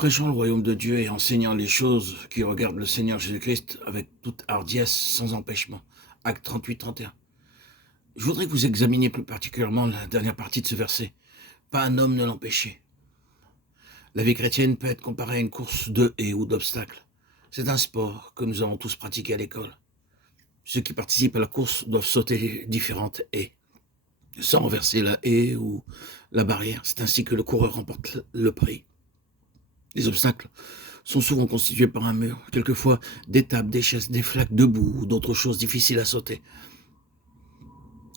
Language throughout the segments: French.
prêchant le royaume de Dieu et enseignant les choses qui regardent le Seigneur Jésus-Christ avec toute hardiesse, sans empêchement. Acte 38-31. Je voudrais que vous examiniez plus particulièrement la dernière partie de ce verset. Pas un homme ne l'empêchait. La vie chrétienne peut être comparée à une course de haies ou d'obstacles. C'est un sport que nous avons tous pratiqué à l'école. Ceux qui participent à la course doivent sauter différentes haies, sans renverser la haie ou la barrière. C'est ainsi que le coureur remporte le prix. Les obstacles sont souvent constitués par un mur, quelquefois des tables, des chaises, des flaques de boue ou d'autres choses difficiles à sauter.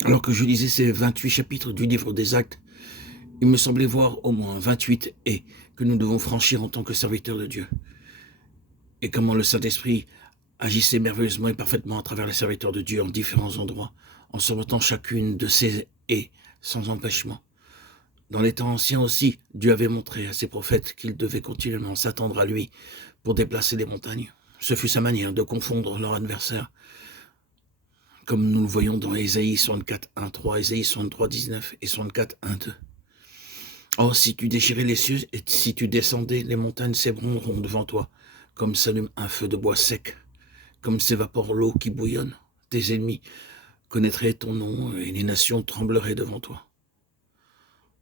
Alors que je lisais ces 28 chapitres du livre des Actes, il me semblait voir au moins 28 haies que nous devons franchir en tant que serviteurs de Dieu. Et comment le Saint-Esprit agissait merveilleusement et parfaitement à travers les serviteurs de Dieu en différents endroits, en surmontant chacune de ces haies sans empêchement. Dans les temps anciens aussi, Dieu avait montré à ses prophètes qu'ils devaient continuellement s'attendre à lui pour déplacer les montagnes. Ce fut sa manière de confondre leur adversaire, comme nous le voyons dans Ésaïe 64, 1, 3, Ésaïe 63, 19 et 64, 1, 2. Oh, si tu déchirais les cieux et si tu descendais, les montagnes s'ébranleront devant toi, comme s'allume un feu de bois sec, comme s'évapore l'eau qui bouillonne. Tes ennemis connaîtraient ton nom et les nations trembleraient devant toi.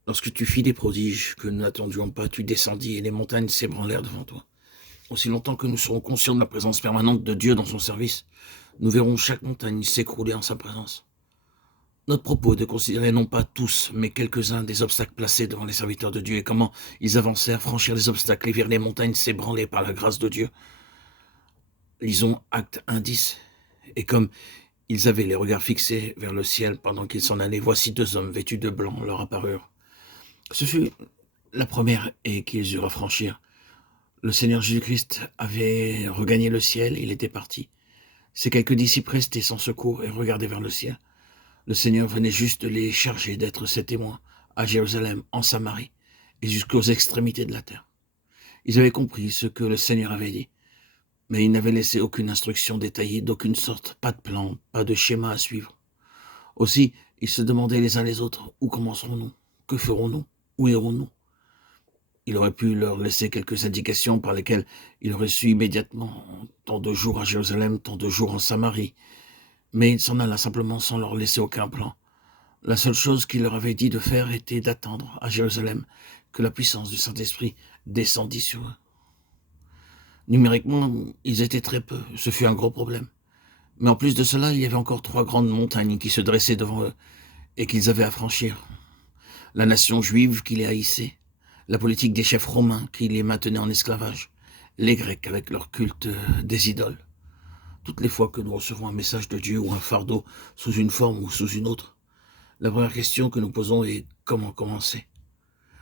Lorsque tu fis des prodiges que nous n'attendions pas, tu descendis et les montagnes s'ébranlèrent devant toi. Aussi longtemps que nous serons conscients de la présence permanente de Dieu dans son service, nous verrons chaque montagne s'écrouler en sa présence. Notre propos est de considérer non pas tous, mais quelques-uns des obstacles placés devant les serviteurs de Dieu et comment ils avancèrent, franchirent les obstacles et virent les montagnes s'ébranler par la grâce de Dieu. Lisons Acte 1:10. Et comme ils avaient les regards fixés vers le ciel pendant qu'ils s'en allaient, voici deux hommes vêtus de blanc leur apparurent. Ce fut la première haie qu'ils eurent à franchir. Le Seigneur Jésus-Christ avait regagné le ciel, il était parti. Ces quelques disciples restaient sans secours et regardaient vers le ciel. Le Seigneur venait juste de les charger d'être ses témoins à Jérusalem, en Samarie et jusqu'aux extrémités de la terre. Ils avaient compris ce que le Seigneur avait dit, mais ils n'avaient laissé aucune instruction détaillée d'aucune sorte, pas de plan, pas de schéma à suivre. Aussi, ils se demandaient les uns les autres, où commencerons-nous? Que ferons-nous? Où irons-nous? Il aurait pu leur laisser quelques indications par lesquelles il aurait su immédiatement tant de jours à Jérusalem, tant de jours en Samarie. Mais il s'en alla simplement sans leur laisser aucun plan. La seule chose qu'il leur avait dit de faire était d'attendre à Jérusalem que la puissance du Saint-Esprit descendît sur eux. Numériquement, ils étaient très peu, ce fut un gros problème. Mais en plus de cela, il y avait encore 3 grandes montagnes qui se dressaient devant eux et qu'ils avaient à franchir. La nation juive qui les haïssait, la politique des chefs romains qui les maintenait en esclavage, les Grecs avec leur culte des idoles. Toutes les fois que nous recevons un message de Dieu ou un fardeau sous une forme ou sous une autre, la première question que nous posons est comment commencer?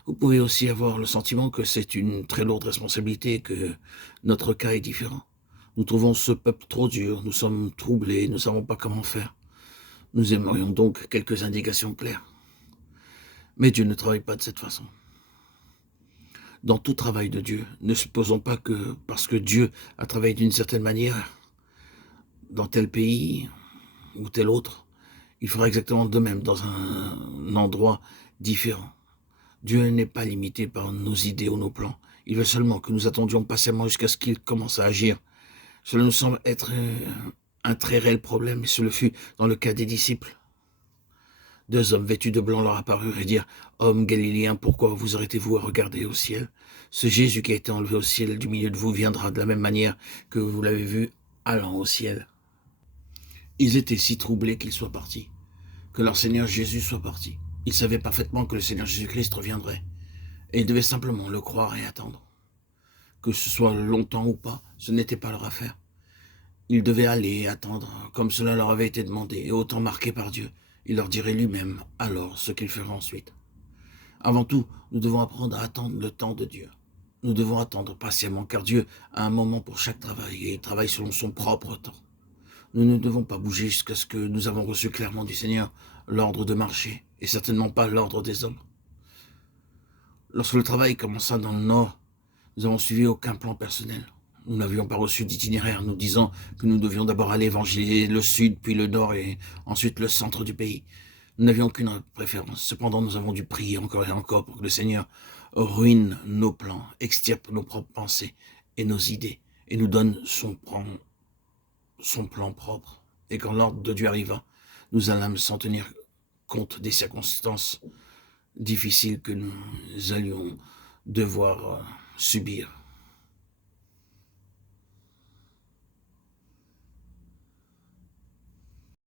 Vous pouvez aussi avoir le sentiment que c'est une très lourde responsabilité et que notre cas est différent. Nous trouvons ce peuple trop dur, nous sommes troublés, nous ne savons pas comment faire. Nous aimerions donc quelques indications claires. Mais Dieu ne travaille pas de cette façon. Dans tout travail de Dieu, ne supposons pas que parce que Dieu a travaillé d'une certaine manière dans tel pays ou tel autre, il fera exactement de même dans un endroit différent. Dieu n'est pas limité par nos idées ou nos plans. Il veut seulement que nous attendions patiemment jusqu'à ce qu'il commence à agir. Cela nous semble être un très réel problème, et ce le fut dans le cas des disciples. 2 hommes vêtus de blanc leur apparurent et dirent « Hommes galiléens, pourquoi vous arrêtez-vous à regarder au ciel? Ce Jésus qui a été enlevé au ciel du milieu de vous viendra de la même manière que vous l'avez vu allant au ciel. » Ils étaient si troublés qu'ils soient partis, que leur Seigneur Jésus soit parti. Ils savaient parfaitement que le Seigneur Jésus-Christ reviendrait, et ils devaient simplement le croire et attendre. Que ce soit longtemps ou pas, ce n'était pas leur affaire. Ils devaient aller et attendre, comme cela leur avait été demandé, et autant marqué par Dieu, il leur dirait lui-même alors ce qu'il ferait ensuite. Avant tout, nous devons apprendre à attendre le temps de Dieu. Nous devons attendre patiemment, car Dieu a un moment pour chaque travail, et il travaille selon son propre temps. Nous ne devons pas bouger jusqu'à ce que nous avons reçu clairement du Seigneur l'ordre de marcher, et certainement pas l'ordre des hommes. Lorsque le travail commença dans le nord, nous n'avons suivi aucun plan personnel. Nous n'avions pas reçu d'itinéraire, nous disant que nous devions d'abord aller évangéliser le sud, puis le nord, et ensuite le centre du pays. Nous n'avions aucune préférence. Cependant, nous avons dû prier encore et encore pour que le Seigneur ruine nos plans, extirpe nos propres pensées et nos idées, et nous donne son plan propre. Et quand l'ordre de Dieu arriva, nous allâmes sans tenir compte des circonstances difficiles que nous allions devoir subir.